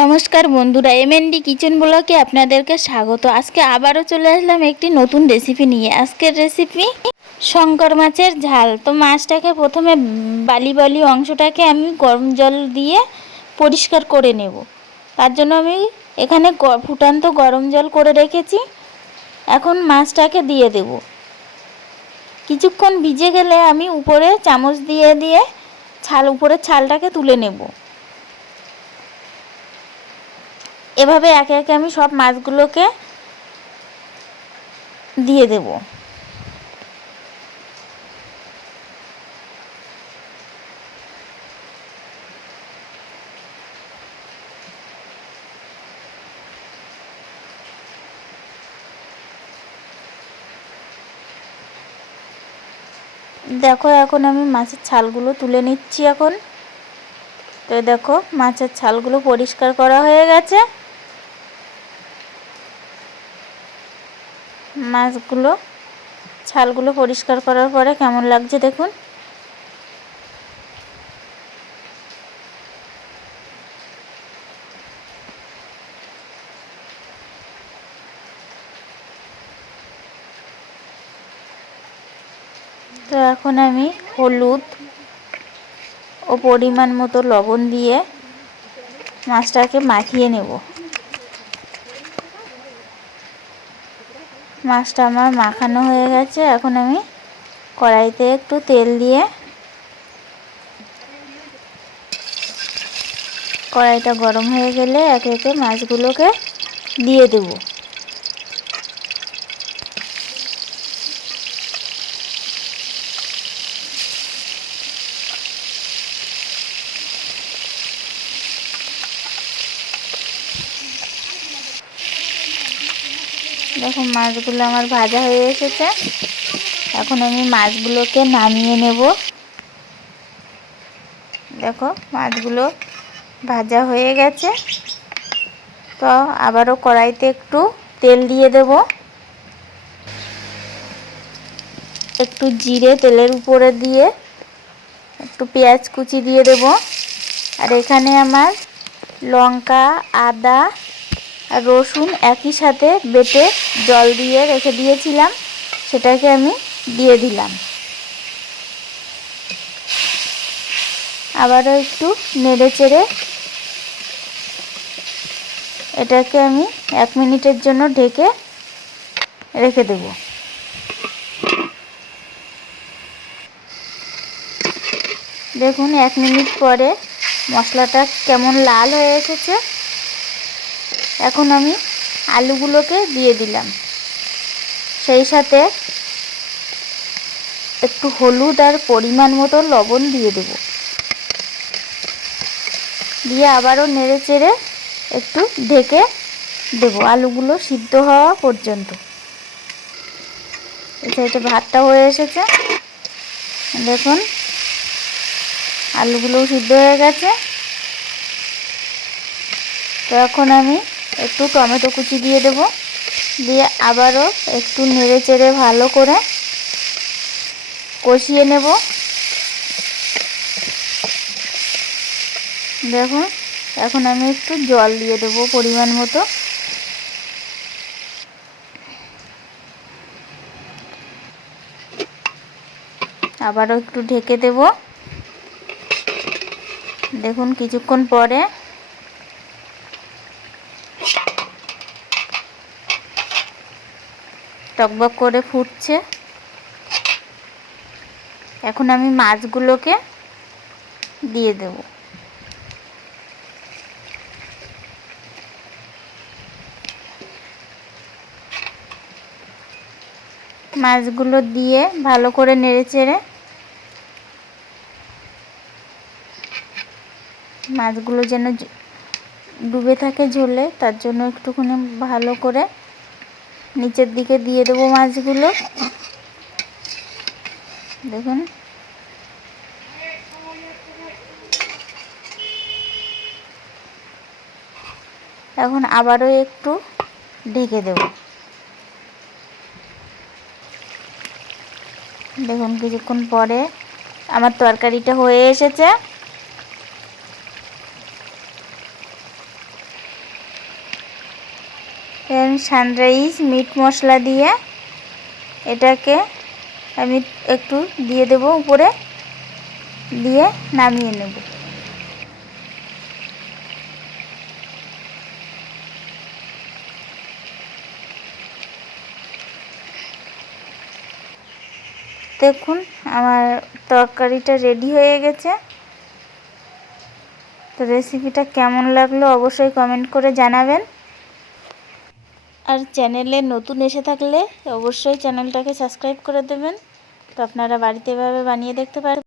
নমস্কার বন্ধুরা, MND kitchen ব্লগে আপনাদেরকে স্বাগত। আজকে আবারও চলে আসলাম একটি নতুন রেসিপি নিয়ে। আজকের রেসিপি শঙ্কর মাছের ঝাল। তো মাছটাকে প্রথমে বালি বালি অংশটাকে আমি গরম জল দিয়ে পরিষ্কার করে নেব। তার জন্য আমি এখানে ফুটান্ত গরম জল করে রেখেছি। এখন মাছটাকে দিয়ে দেব। কিছুক্ষণ ভিজে গেলে আমি উপরে চামচ দিয়ে দিয়ে উপরের ছালটাকে তুলে নেব। এভাবে একে একে আমি সব মাছগুলোকে দিয়ে দেব। দেখো, এখন আমি মাছের ছালগুলো তুলে নিচ্ছি। এখন তো দেখো, মাছের ছালগুলো পরিষ্কার করা হয়ে গেছে। মাছগুলো ছালগুলো পরিষ্কার করার পরে কেমন লাগছে দেখুন। তো এখন আমি হলুদ ও পরিমাণ মতো লবণ দিয়ে মাছটাকে মাখিয়ে নেব। মাছটা আমার মাখানো হয়ে গেছে। এখন আমি কড়াইতে একটু তেল দিয়ে কড়াইটা গরম হয়ে গেলে একে একে মাছগুলোকে দিয়ে দেব। দেখো, মাছগুলো আমার ভাজা হয়ে এসেছে। এখন আমি মাছগুলোকে নামিয়ে নেব। দেখো, মাছগুলো ভাজা হয়ে গেছে। তো আবারও কড়াইতে একটু তেল দিয়ে দেব। একটু জিরে তেলের উপরে দিয়ে একটু পেঁয়াজ কুচি দিয়ে দেব। আর এখানে আমার লঙ্কা, আদা আর রসুন একই সাথে বেটে জল দিয়ে রেখে দিয়েছিলাম, সেটাকে আমি দিয়ে দিলাম। আবারও একটু নেড়ে চেড়ে এটাকে আমি 1 মিনিটের জন্য ঢেকে রেখে দেব। দেখুন, 1 মিনিট পরে মশলাটা কেমন লাল হয়ে এসেছে। এখন আমি আলুগুলোকে দিয়ে দিলাম। সেই সাথে একটু হলুদ আর পরিমাণ মতো লবণ দিয়ে দেব। দিয়ে আবারও নেড়ে চেড়ে একটু ঢেকে দেব আলুগুলো সিদ্ধ হওয়া পর্যন্ত। এই সাইডে ভাতটা হয়ে এসেছে। দেখুন, আলুগুলোও সিদ্ধ হয়ে গেছে। তো এখন আমি একটু টমেটো কুচি দিয়ে দেব। দিয়ে আবারও একটু নেড়ে চেড়ে ভালো করে কষিয়ে নেব। দেখুন, এখন আমি একটু জল দিয়ে দেব পরিমাণ মতো। আবারও একটু ঢেকে দেব। দেখুন, কিছুক্ষণ পরে টকবক করে ফুটছে। এখন আমি মাছগুলোকে দিয়ে দেব। মাছগুলো দিয়ে ভালো করে নেড়ে চেড়ে মাছগুলো যেন ডুবে থাকে ঝোলে, তার জন্য একটুখানি ভালো করে নিচের দিকে দিয়ে দেবো মাছগুলো। দেখুন, এখন আবারও একটু ঢেকে দেব। দেখুন, কিছুক্ষণ পরে আমার তরকারিটা হয়ে এসেছে। সানরাইজ মিট মশলা দিয়ে এটাকে আমি একটু দিয়ে দেব, উপরে দিয়ে নামিয়ে নেব। দেখুন আমার তরকারিটা রেডি হয়ে গেছে। তো রেসিপিটা কেমন লাগলো অবশ্যই কমেন্ট করে জানাবেন। আর চ্যানেলে নতুন এসে থাকলে অবশ্যই চ্যানেলটাকে সাবস্ক্রাইব করে দেবেন। তো আপনারা বাড়িতে এভাবে বানিয়ে দেখতে পারেন।